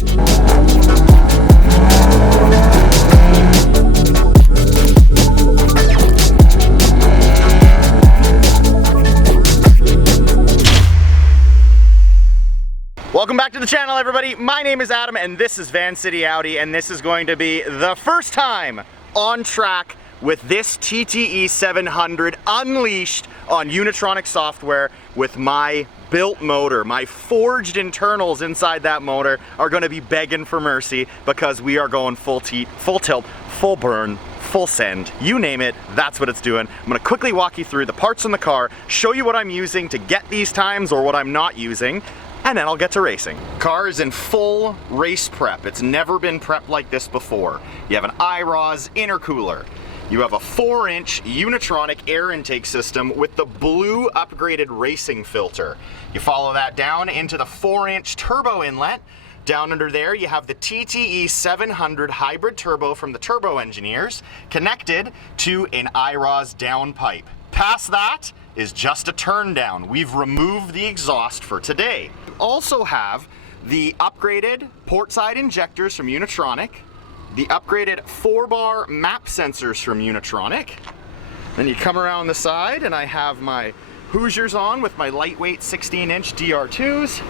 Welcome back to the channel, everybody. My name is Adam and this is Vancity Audi, and this is going to be the first time on track with this TTE700 unleashed on Unitronic software with my built motor. My forged internals inside that motor are going to be begging for mercy because we are going full tilt, full burn, full send, you name it, that's what it's doing. I'm gonna quickly walk you through the parts on the car, show you what I'm using to get these times or what I'm not using, and then I'll get to racing. Car is in full race prep. It's never been prepped like this before. You have an IROS intercooler. You have a 4-inch Unitronic air intake system with the blue upgraded racing filter. You follow that down into the 4-inch turbo inlet. Down under there, you have the TTE700 hybrid turbo from the Turbo Engineers connected to an IROS downpipe. Past that is just a turn down. We've removed the exhaust for today. You also have the upgraded port side injectors from Unitronic, the upgraded 4-bar map sensors from Unitronic. Then you come around the side and I have my Hoosiers on with my lightweight 16-inch DR2s.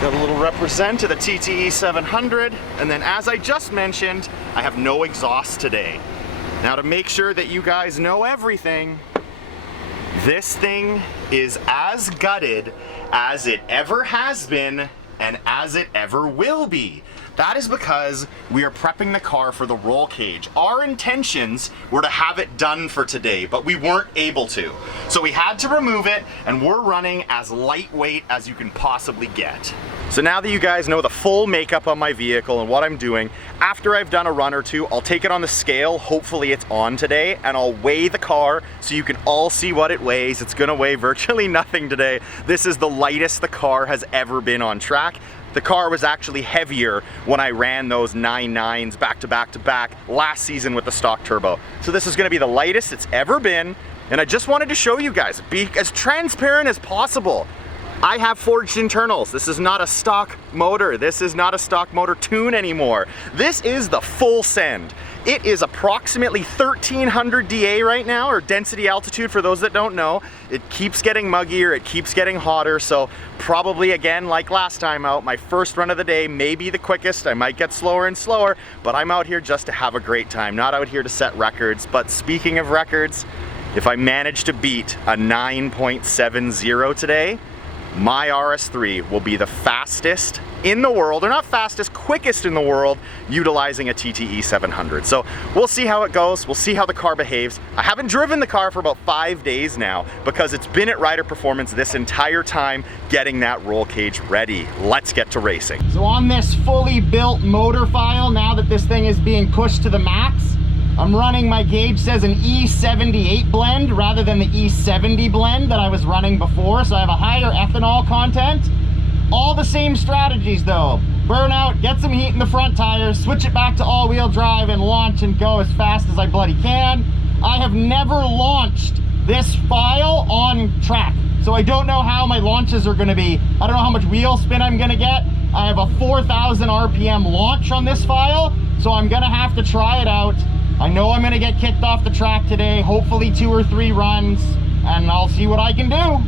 Got a little represent to the TTE700, and then as I just mentioned, I have no exhaust today. Now to make sure that you guys know everything, this thing is as gutted as it ever has been and as it ever will be. That is because we are prepping the car for the roll cage. Our intentions were to have it done for today, but we weren't able to. So we had to remove it, and we're running as lightweight as you can possibly get. So now that you guys know the full makeup on my vehicle and what I'm doing, after I've done a run or two, I'll take it on the scale, hopefully it's on today, and I'll weigh the car so you can all see what it weighs. It's gonna weigh virtually nothing today. This is the lightest the car has ever been on track. The car was actually heavier when I ran those 9.9s back to back to back last season with the stock turbo. So this is gonna be the lightest it's ever been, and I just wanted to show you guys, be as transparent as possible. I have forged internals. This is not a stock motor. This is not a stock motor tune anymore. This is the full send. It is approximately 1300 DA right now, or density altitude for those that don't know. It keeps getting muggier, it keeps getting hotter, so probably again, like last time out, my first run of the day may be the quickest. I might get slower and slower, but I'm out here just to have a great time, not out here to set records. But speaking of records, if I manage to beat a 9.70 today, my RS3 will be the fastest in the world, or not fastest, quickest in the world, utilizing a TTE700. So we'll see how it goes. We'll see how the car behaves. I haven't driven the car for about 5 days now because it's been at Rider Performance this entire time getting that roll cage ready. Let's get to racing. So on this fully built motor file, now that this thing is being pushed to the max, I'm running, my gauge says an E78 blend rather than the E70 blend that I was running before, so I have a higher ethanol content. All the same strategies though. Burn out, get some heat in the front tires, switch it back to all-wheel drive and launch and go as fast as I bloody can. I have never launched this file on track, so I don't know how my launches are gonna be. I don't know how much wheel spin I'm gonna get. I have a 4,000 RPM launch on this file, so I'm gonna have to try it out. I know I'm gonna get kicked off the track today, hopefully 2 or 3 runs, and I'll see what I can do.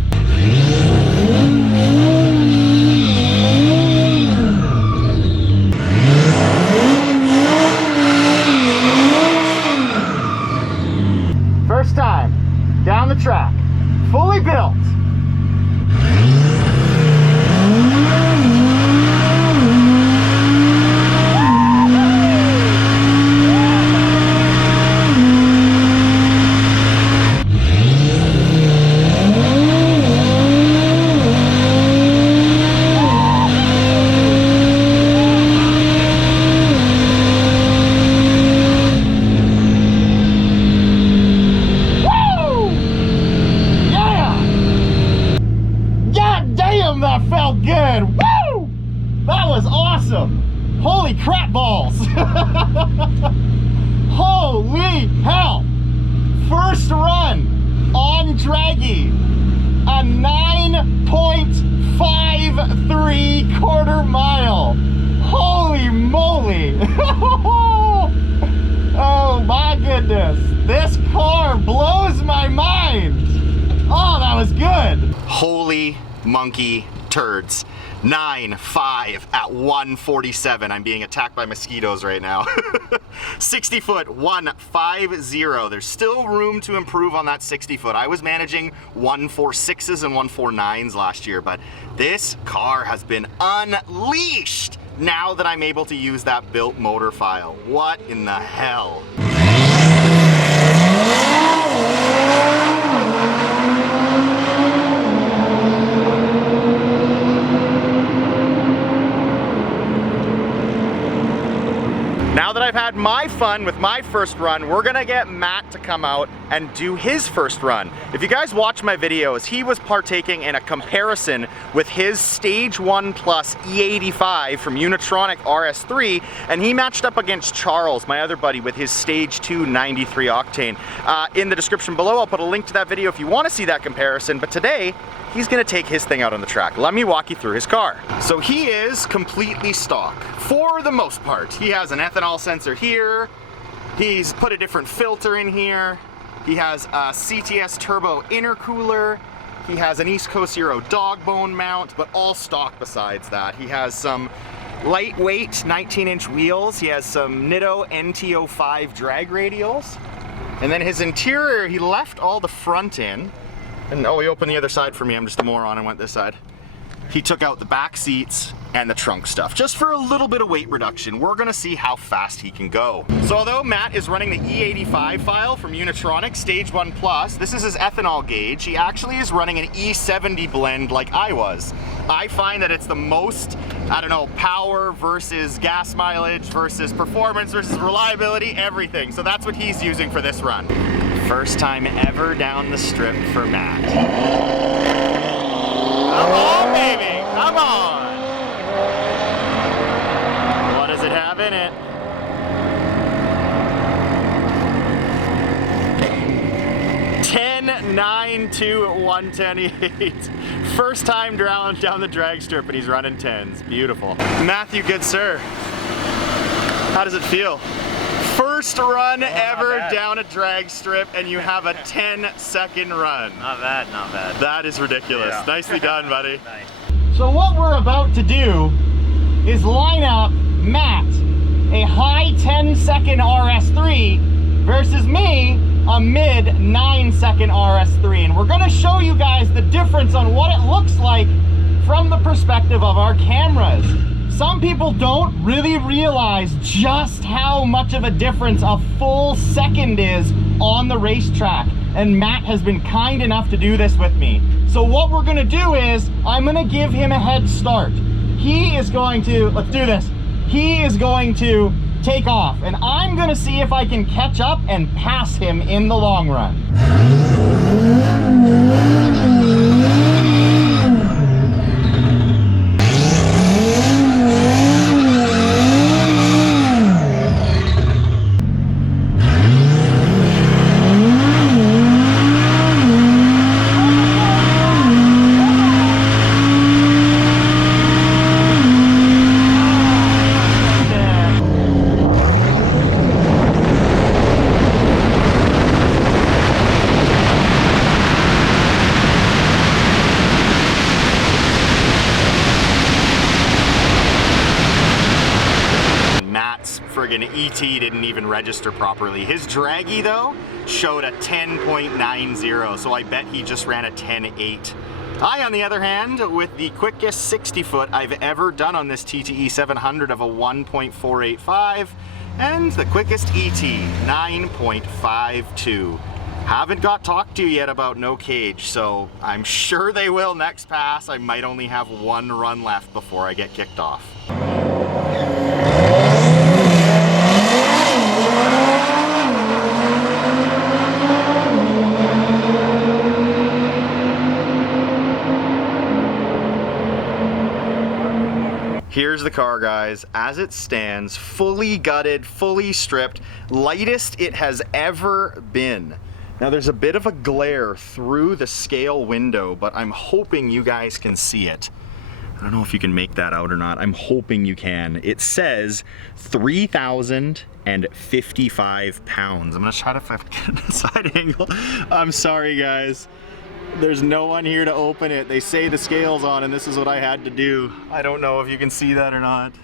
First time, down the track, fully built. That felt good. Woo! That was awesome. Holy crap balls. Holy hell. First run on Draggy. A 9.53 quarter mile. monkey turds. 9.5 at 147. I'm being attacked by mosquitoes right now. 60 foot, 150. There's still room to improve on that 60 foot. I was managing 146s and 149s last year, but this car has been unleashed now that I'm able to use that built motor file. What in the hell? Now that I've had my fun with my first run, we're gonna get Matt to come out and do his first run. If you guys watch my videos, he was partaking in a comparison with his Stage 1 Plus E85 from Unitronic RS3, and he matched up against Charles, my other buddy, with his Stage 2 93 octane. In the description below, I'll put a link to that video if you wanna see that comparison, but today, he's gonna take his thing out on the track. Let me walk you through his car. So he is completely stock, for the most part. He has an ethanol sensor here. He's put a different filter in here. He has a CTS turbo intercooler. He has an East Coast Euro dog bone mount, but all stock besides that. He has some lightweight 19-inch wheels. He has some Nitto NT05 drag radials. And then his interior, he left all the front in. And oh, he opened the other side for me. I'm just a moron and went this side. He took out the back seats and the trunk stuff, just for a little bit of weight reduction. We're gonna see how fast he can go. So although Matt is running the E85 file from Unitronic Stage 1 Plus, this is his ethanol gauge, he actually is running an E70 blend like I was. I find that it's the most, I don't know, power versus gas mileage versus performance versus reliability, everything. So that's what he's using for this run. First time ever down the strip for Matt. Come on, baby, come on. What does it have in it? .992 at 128. First time down the drag strip and he's running 10s. Beautiful. Matthew, good sir. How does it feel? First run ever down a drag strip and you have a 10-second run. Not bad, not bad. That is ridiculous. Yeah. Nicely done, buddy. Nice. So what we're about to do is line up Matt, a high 10-second RS3, versus me, a mid 9-second RS3. And we're gonna show you guys the difference on what it looks like from the perspective of our cameras. Some people don't really realize just how much of a difference a full second is on the racetrack. And Matt has been kind enough to do this with me. So what we're gonna do is, I'm gonna give him a head start. He is going to, let's do this. He is going to take off and I'm gonna see if I can catch up and pass him in the long run. Friggin' ET didn't even register properly. His draggy though showed a 10.90, so I bet he just ran a 10.8. I, on the other hand, with the quickest 60 foot I've ever done on this TTE700 of a 1.485, and the quickest ET, 9.52. Haven't got talked to yet about no cage, so I'm sure they will next pass. I might only have one run left before I get kicked off. Here's the car, guys, as it stands, fully gutted, fully stripped, lightest it has ever been. Now there's a bit of a glare through the scale window, but I'm hoping you guys can see it. I don't know if you can make that out or not. I'm hoping you can. It says 3,055 pounds. I'm gonna try to get a side angle. I'm sorry, guys. There's no one here to open it. They say the scale's on and this is what I had to do. I don't know if you can see that or not.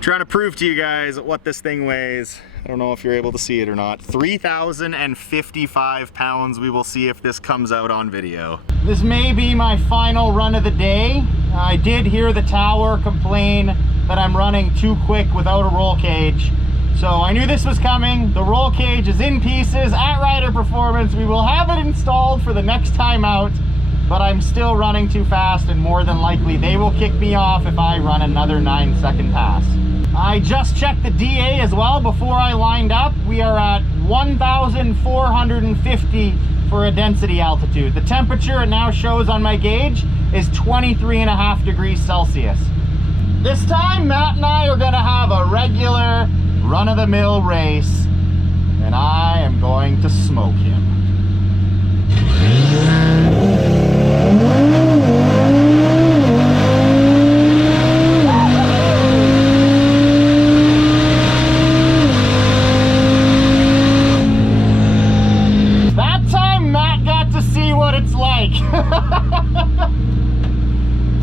Trying to prove to you guys what this thing weighs. I don't know if you're able to see it or not. 3,055 pounds. We will see if this comes out on video. This may be my final run of the day. I did hear the tower complain that I'm running too quick without a roll cage. So I knew this was coming. The roll cage is in pieces at Rider Performance. We will have it installed for the next time out, but I'm still running too fast and more than likely they will kick me off if I run another 9-second pass. I just checked the DA as well before I lined up. We are at 1,450 for a density altitude. The temperature it now shows on my gauge is 23.5 degrees Celsius. This time, Matt and I are gonna have a regular run-of-the-mill race, and I am going to smoke him. That time, Matt got to see what it's like.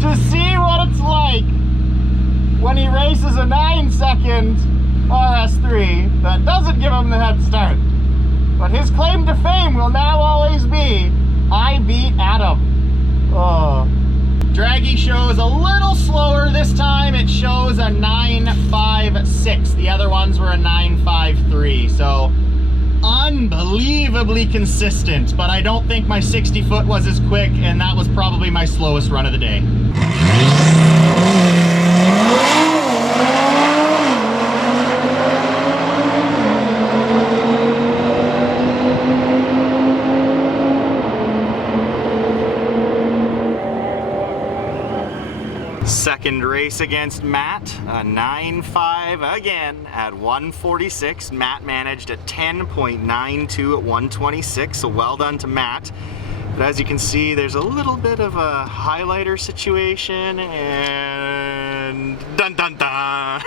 To see what it's like when he races a 9-second RS3 that doesn't give him the head start. But his claim to fame will now always be, I beat Adam. Oh. Draggy shows a little slower this time. It shows a 9.56. The other ones were a 9.53. So unbelievably consistent, but I don't think my 60 foot was as quick, and that was probably my slowest run of the day. Second race against Matt, a 9.5 again at 146. Matt managed a 10.92 at 126, so well done to Matt. But as you can see, there's a little bit of a highlighter situation, and dun dun dun!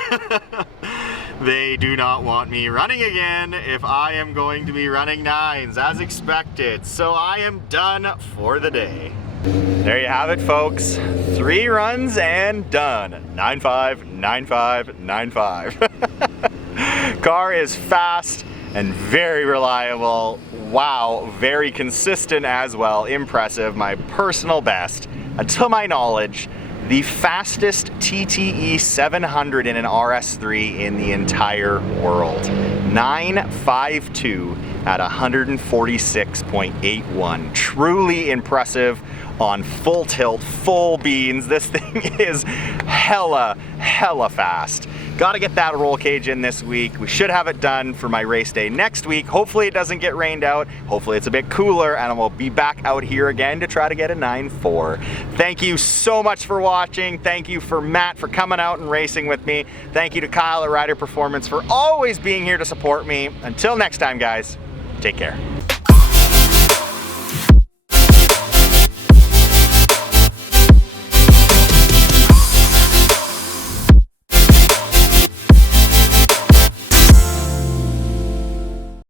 They do not want me running again if I am going to be running 9s as expected. So I am done for the day. There you have it, folks. 3 runs and done. 9.5, 9.5, 9.5. Car is fast and very reliable. Wow, very consistent as well. Impressive. My personal best, to my knowledge, the fastest TTE700 in an RS3 in the entire world. 9.52 at 146.81. Truly impressive on full tilt, full beans. This thing is hella fast. Gotta get that roll cage in this week. We should have it done for my race day next week. Hopefully it doesn't get rained out. Hopefully it's a bit cooler, and we'll be back out here again to try to get a 9.4. Thank you so much for watching. Thank you for Matt for coming out and racing with me. Thank you to Kyle at Rider Performance for always being here to support me. Until next time, guys, take care.